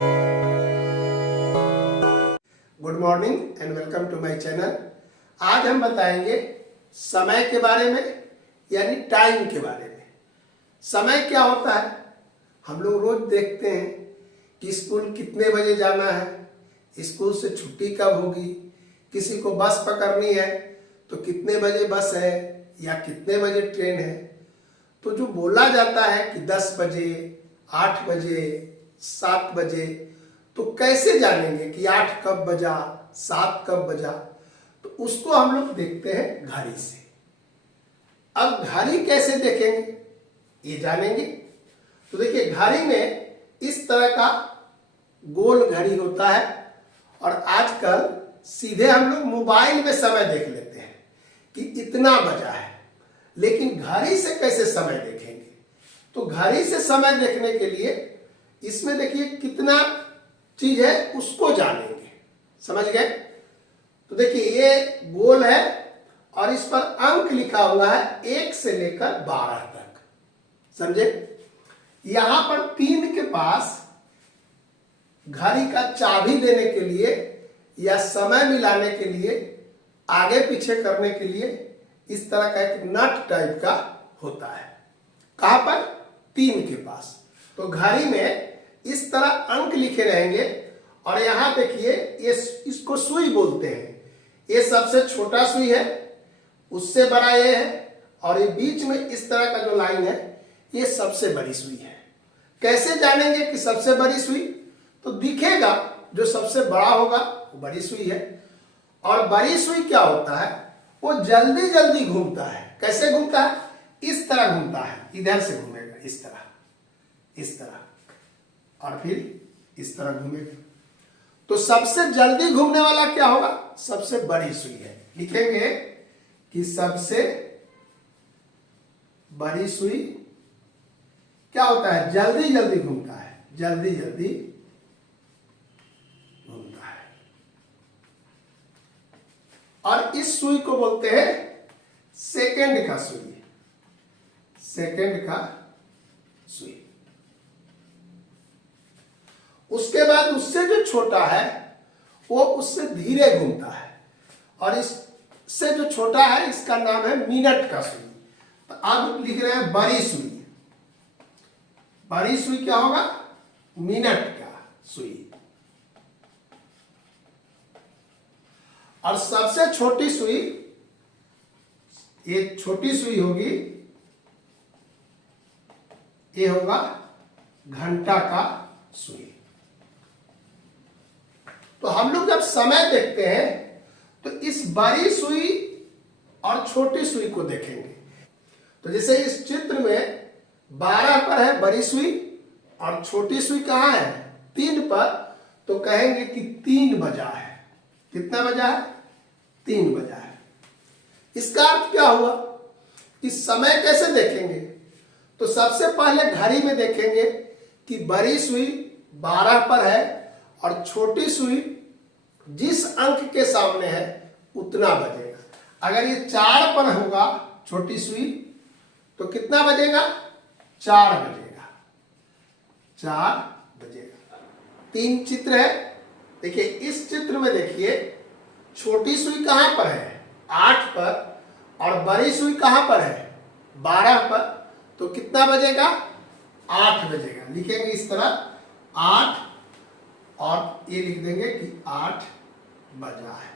Good morning and welcome to my channel. आज हम बताएंगे समय के बारे में, यानी टाइम के बारे में। समय क्या होता है, हम लोग रोज देखते हैं कि स्कूल कितने बजे जाना है, स्कूल से छुट्टी कब होगी, किसी को बस पकड़नी है तो कितने बजे बस है या कितने बजे ट्रेन है। तो जो बोला जाता है कि 10 बजे, 8 बजे, 7 बजे, तो कैसे जानेंगे कि 8 कब बजा, 7 कब बजा? तो उसको हम लोग देखते हैं घड़ी से। अब घड़ी कैसे देखेंगे ये जानेंगे। तो देखिए, घड़ी में इस तरह का गोल घड़ी होता है और आजकल सीधे हम लोग मोबाइल में समय देख लेते हैं कि इतना बजा है, लेकिन घड़ी से कैसे समय देखेंगे? तो घड़ी से समय देखने के लिए इसमें देखिए कितना चीज है, उसको जानेंगे। समझ गए? तो देखिए, ये गोल है और इस पर अंक लिखा हुआ है 1 से लेकर 12 तक। समझे? यहां पर 3 के पास घड़ी का चाबी देने के लिए या समय मिलाने के लिए, आगे पीछे करने के लिए इस तरह का एक नट टाइप का होता है। कहां पर? 3 के पास। तो घड़ी में इस तरह अंक लिखे रहेंगे और यहां देखिए, ये इसको सुई बोलते हैं। ये सबसे छोटा सुई है, उससे बड़ा ये है, और ये बीच में इस तरह का जो लाइन है ये सबसे बड़ी सुई है। कैसे जानेंगे कि सबसे बड़ी सुई? तो दिखेगा जो सबसे बड़ा होगा वो बड़ी सुई है। और बड़ी सुई क्या होता है, वो जल्दी जल्दी घूमता है। कैसे घूमता है? इस तरह घूमता है, इधर से घूमेगा, इस तरह, इस तरह, और फिर इस तरह घूमेगा। तो सबसे जल्दी घूमने वाला क्या होगा? सबसे बड़ी सुई है। लिखेंगे कि सबसे बड़ी सुई क्या होता है? जल्दी जल्दी घूमता है, जल्दी जल्दी घूमता है। और इस सुई को बोलते हैं सेकंड का सुई, सेकंड का सुई। उसके बाद उससे जो छोटा है वो उससे धीरे घूमता है, और इससे जो छोटा है इसका नाम है मिनट का सुई। तो अब लिख रहे हैं बड़ी सुई। बड़ी सुई क्या होगा? मिनट का सुई। और सबसे छोटी सुई, ये छोटी सुई होगी, ये होगा घंटा का सुई। तो हम लोग जब समय देखते हैं तो इस बड़ी सुई और छोटी सुई को देखेंगे। तो जैसे इस चित्र में 12 पर है बड़ी सुई और छोटी सुई कहाँ है? 3 पर। तो कहेंगे कि 3 बजा है। कितना बजा है? 3 बजा है। इसका अर्थ क्या हुआ कि समय कैसे देखेंगे? तो सबसे पहले घड़ी में देखेंगे कि बड़ी सुई 12 पर है और छोटी सुई जिस अंक के सामने है उतना बजेगा। अगर ये 4 पर होगा छोटी सुई तो कितना बजेगा? 4 बजेगा, 4 बजेगा। 3 चित्र है। देखिए, इस चित्र में देखिए, छोटी सुई कहां पर है? 8 पर। और बड़ी सुई कहां पर है? 12 पर। तो कितना बजेगा? 8 बजेगा। लिखेंगे इस तरह 8, और ये लिख देंगे कि 8 बजा है।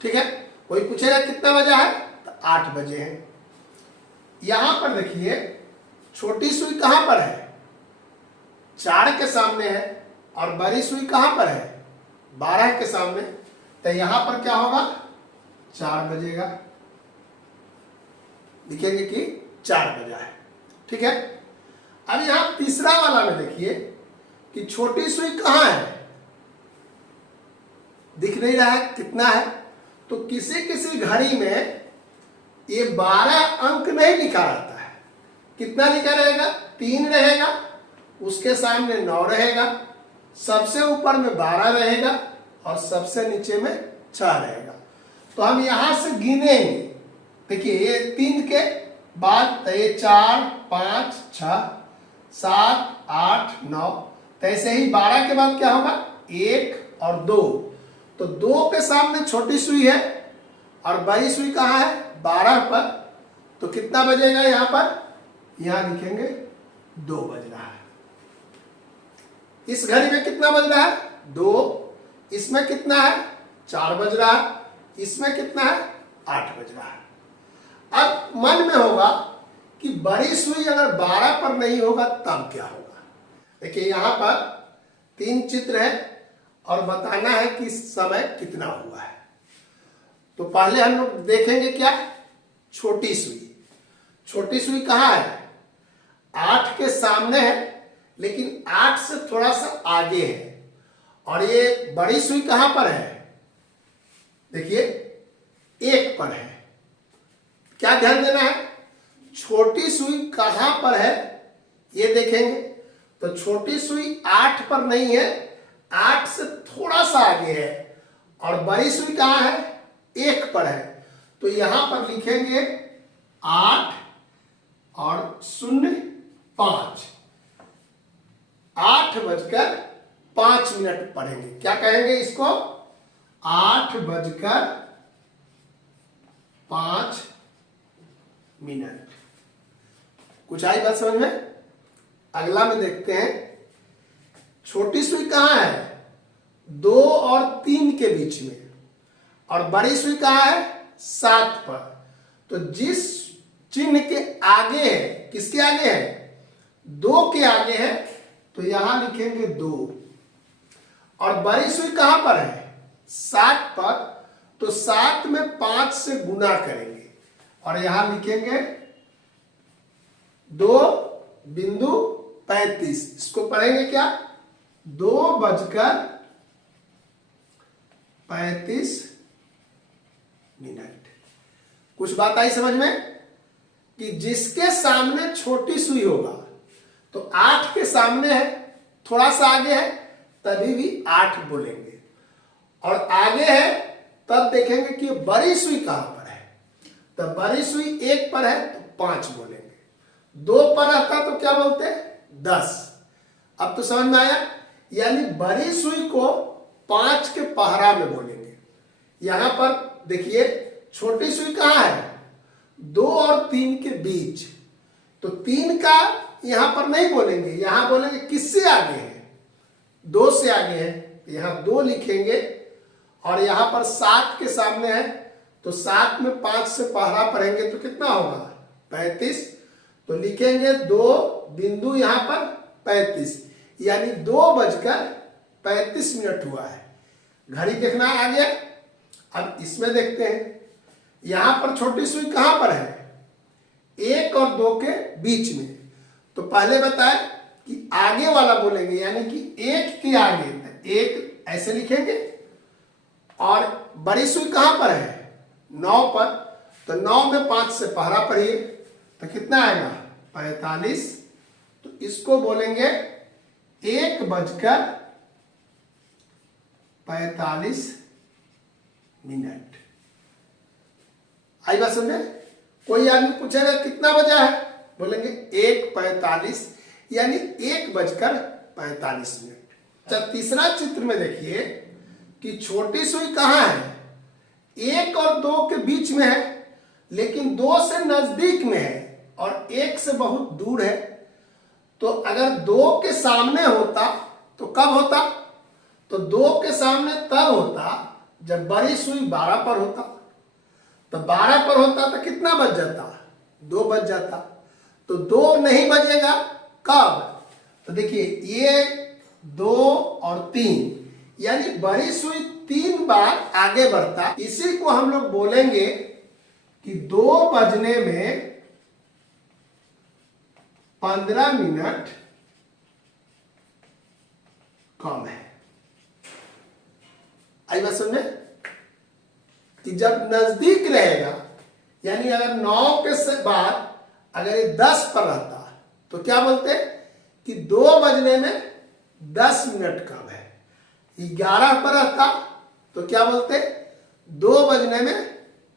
ठीक है? कोई पूछेगा कितना बजा है, तो 8 बजे हैं। यहां पर देखिए, छोटी सुई कहां पर है? 4 के सामने है। और बड़ी सुई कहां पर है? 12 के सामने। तो यहां पर क्या होगा? 4 बजेगा। लिखेंगे कि 4 बजा है। ठीक है? अब यहां तीसरा वाला में देखिए कि छोटी सुई कहां है? दिख नहीं रहा है कितना है। तो किसी किसी घड़ी में ये 12 अंक नहीं लिखा रहता है। कितना लिखा रहेगा? 3 रहेगा, उसके सामने 9 रहेगा, सबसे ऊपर में 12 रहेगा और सबसे नीचे में 6 रहेगा। तो हम यहां से गिनेंगे। देखिए, ये 3 के बाद तो ये 4, 5, 6, 7, 8, 9, तो ऐसे ही 12 के बाद क्या होगा 1 और 2, तो 2 के सामने छोटी सुई है और बड़ी सुई कहाँ है 12 पर, तो कितना बजेगा यहाँ पर, यहाँ लिखेंगे 2 बज रहा है। इस घड़ी में कितना बज रहा है 2, इसमें कितना है 4 बज रहा है, इसमें कितना है 8 बज रहा है। अब मन में होगा कि बड़ी सुई अगर 12 पर नहीं होगा तब क्या होगा। देखिए यहाँ पर 3 चित्र है और बताना है कि समय कितना हुआ है। तो पहले हम लोग देखेंगे क्या, छोटी सुई। छोटी सुई कहाँ है, 8 के सामने है लेकिन 8 से थोड़ा सा आगे है। और ये बड़ी सुई कहां पर है, देखिए 1 पर है। क्या ध्यान देना है, छोटी सुई कहां पर है ये देखेंगे। तो छोटी सुई 8 पर नहीं है, 8 से थोड़ा सा आगे है। और बड़ी सुई कहां है 1 पर है। तो यहां पर लिखेंगे 8 और 05, 8:05 पढ़ेंगे। क्या कहेंगे इसको, 8:05। कुछ आई बात समझ में। अगला में देखते हैं, छोटी सुई कहां है 2 और 3 के बीच में, और बड़ी सुई कहां है 7 पर। तो जिस चिन्ह के आगे है, किसके आगे है 2 के आगे है, तो यहां लिखेंगे 2। और बड़ी सुई कहां पर है 7 पर, तो 7 में 5 से गुना करेंगे और यहां लिखेंगे 2:35। इसको पढ़ेंगे क्या 2:35। कुछ बात आई समझ में कि जिसके सामने छोटी सुई होगा, तो 8 के सामने है, थोड़ा सा आगे है, तभी भी 8 बोलेंगे। और आगे है तब देखेंगे कि बड़ी सुई कहां पर है। तो बड़ी सुई 1 पर है तो 5 बोलेंगे, 2 पर रहता तो क्या बोलते 10। अब तो समझ में आया, यानी बड़ी सुई को 5 के पहरा में बोलेंगे। यहां पर देखिए छोटी सुई कहां है 2 और 3 के बीच, तो 3 का यहां पर नहीं बोलेंगे, यहां बोलेंगे किससे आगे है 2 से आगे है, यहां 2 लिखेंगे। और यहां पर 7 के सामने है, तो 7 में 5 से पहरा पढ़ेंगे तो कितना होगा 35। तो लिखेंगे 2 बिंदु यहां पर 35, यानी 2:35 हुआ है। घड़ी देखना आ गया। अब इसमें देखते हैं, यहां पर छोटी सुई कहां पर है 1 और 2 के बीच में। तो पहले बताए कि आगे वाला बोलेंगे, यानी कि 1 के आगे 1 ऐसे लिखेंगे। और बड़ी सुई कहां पर है 9 पर, तो 9 में 5 से पहरा पढ़िए तो कितना आएगा 45। तो इसको बोलेंगे 1:45। आई बात समझे। कोई आदमी पूछेगा कितना बजा है, बोलेंगे 1:45, यानी 1:45। अच्छा, तीसरा चित्र में देखिए कि छोटी सुई कहां है 1 और 2 के बीच में है, लेकिन 2 से नजदीक में है और 1 से बहुत दूर है। तो अगर 2 के सामने होता तो कब होता, तो 2 के सामने तब होता जब बड़ी सुई 12 पर होता। तो 12 पर होता तो कितना बज जाता 2 बज जाता। तो 2 नहीं बजेगा कब, तो देखिए ये 2 और 3, यानी बड़ी सुई 3 बार आगे बढ़ता। इसी को हम लोग बोलेंगे कि 2 बजने में 15 मिनट कम है। आई बात समझे कि जब नजदीक रहेगा, यानी अगर 9 के बाद अगर ये 10 पर रहता तो क्या बोलते कि 2 बजने में 10 मिनट कम है। 11 पर रहता तो क्या बोलते 2 बजने में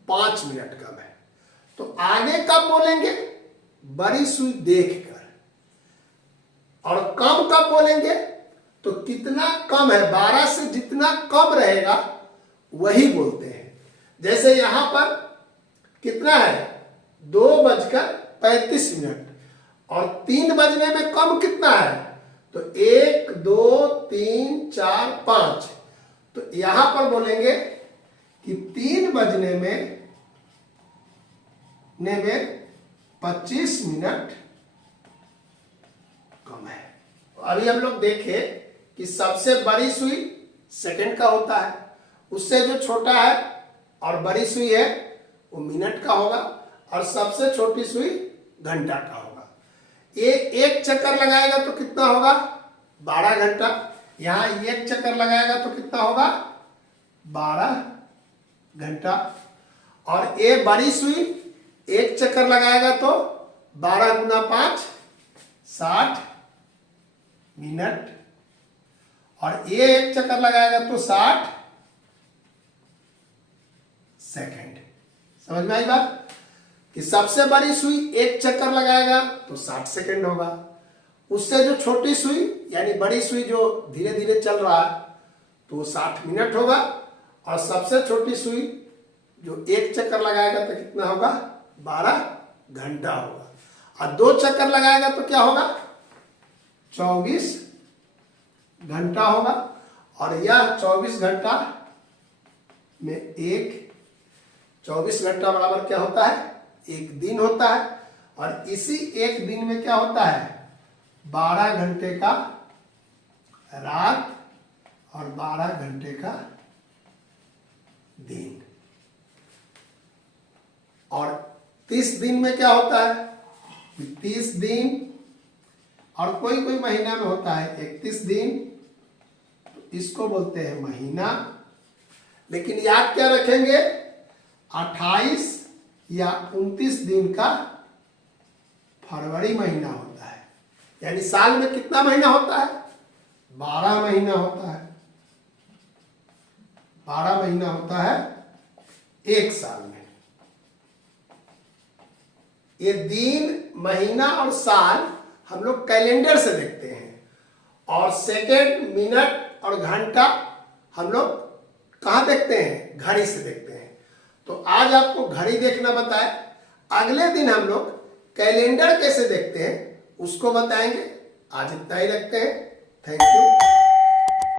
5 मिनट कम है। तो आगे कब बोलेंगे बड़ी सुई देखकर, और कम कब बोलेंगे तो कितना कम है, 12 से जितना कम रहेगा वही बोलते हैं। जैसे यहां पर कितना है, 2:35 और 3 बजने में कम कितना है, तो 1 2 3 4 5। तो यहां पर बोलेंगे कि 3 बजने में 25 मिनट कम है। अभी हम लोग देखें कि सबसे बड़ी सुई सेकंड का होता है, उससे जो छोटा है और बड़ी सुई है वो मिनट का होगा, और सबसे छोटी सुई घंटा का होगा। ये एक चक्कर लगाएगा तो कितना होगा, 12 घंटा। यहां एक चक्कर लगाएगा तो कितना होगा, 12 घंटा। और ये बड़ी सुई एक चक्कर लगाएगा तो 12 गुना 5 60 मिनट, और ये एक चक्कर लगाएगा तो 60 सेकंड। समझ में आई बात, कि सबसे बड़ी सुई एक चक्कर लगाएगा तो 60 सेकंड होगा, उससे जो छोटी सुई यानी बड़ी सुई जो धीरे धीरे चल रहा है तो वो 60 मिनट होगा, और सबसे छोटी सुई जो एक चक्कर लगाएगा तो कितना होगा, 12 घंटा होगा। और 2 चक्कर लगाएगा तो क्या होगा, 24 घंटा होगा। और यह 24 घंटा में 24 घंटा बराबर क्या होता है, एक दिन होता है। और इसी एक दिन में क्या होता है, 12 घंटे का रात और 12 घंटे का दिन। और 30 दिन में क्या होता है, 30 दिन, और कोई कोई महीना में होता है 31 दिन, तो इसको बोलते हैं महीना। लेकिन याद क्या रखेंगे, 28 या 29 दिन का फरवरी महीना होता है। यानी साल में कितना महीना होता है, 12 महीना होता है। 12 महीना होता है एक साल में। ये दिन, महीना और साल हम लोग कैलेंडर से देखते हैं, और सेकंड, मिनट और घंटा हम लोग कहाँ देखते हैं, घड़ी से देखते हैं। तो आज आपको घड़ी देखना बताए, अगले दिन हम लोग कैलेंडर कैसे देखते हैं उसको बताएंगे। आज इतना ही रखते हैं। Thank you.